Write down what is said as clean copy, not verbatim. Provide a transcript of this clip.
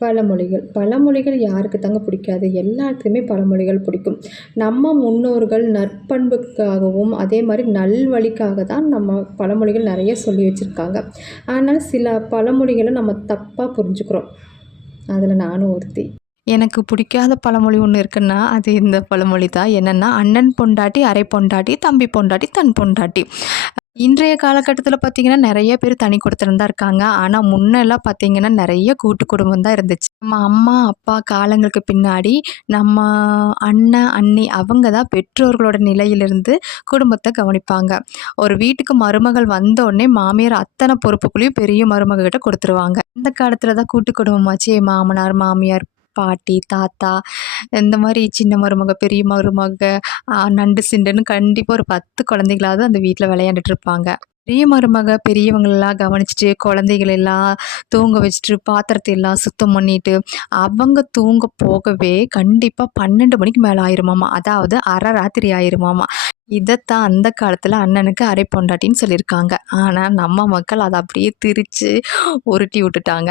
பழமொழிகள் யாருக்கு தாங்க பிடிக்காது? எல்லாத்துக்குமே பழமொழிகள் பிடிக்கும். நம்ம முன்னோர்கள் நற்பண்புக்காகவும், அதே மாரி நல்வழிக்காக தான் நம்ம பழமொழிகள் நெறைய சொல்லி வச்சிருக்காங்க. ஆனால் சில பழமொழிகள நம்ம தப்பா புரிஞ்சுக்கிறோம். அதில நானும் ஒருத்தி. எனக்கு பிடிக்காத பழமொழி ஒண்ணு இருக்குன்னா, அது இந்த பழமொழி தான். என்னன்னா, "அண்ணன் பொண்டாட்டி, அரை பொண்டாட்டி, தம்பி பொண்டாட்டி, தன் பொண்டாட்டி." இன்றைய காலகட்டத்தில பார்த்தீங்கன்னா, நெறைய பேர் தனி குடித்தனம் தான் இருக்காங்க. ஆனா, முன்னெல்லாம் பார்த்தீங்கன்னா, நெறைய கூட்டு குடும்பம் தான் இருந்துச்சு. நம்ம அம்மா, அப்பா காலங்களுக்கு பின்னாடி நம்ம அண்ணன், அண்ணி அவங்க தான் பெற்றோர்களோட நிலையிலிருந்து குடும்பத்த கவனிப்பாங்க. ஒரு வீட்டுக்கு மருமகள் வந்தோனே மாமியார் அத்தன பொறுப்புகளையும் பெரிய மருமக கிட்ட குடுத்துருவாங்க. இந்த காலத்துல தான் கூட்டு குடும்பமாச்சே மாமனார், மாமியார், பாட்டி, தாத்தா இந்த மாரி சின்ன மருமக, பெரிய மருமக, நண்டு சிண்டுன்னு கண்டிப்பா ஒரு 10 குழந்தைகளாவது அந்த வீட்ல விளையாண்டுட்டு இருப்பாங்க. பெரிய மருமக பெரியவங்களெல்லாம் கவனிச்சுட்டு, குழந்தைகள் எல்லாம் தூங்க வச்சுட்டு, பாத்திரத்த எல்லாம் சுத்தம் பண்ணிட்டு, அவங்க தூங்க போகவே கண்டிப்பா 12 மணிக்கு மேல ஆயிருமாமா. அதாவது அரை ராத்திரி ஆயிருமாமா. இதத்தான் அந்த காலத்துல அண்ணனுக்கு அரை பொண்டாட்டின்னு சொல்லியிருக்காங்க. ஆனா நம்ம மக்கள் அத அப்படியே திரிச்சு உருட்டி விட்டுட்டாங்க.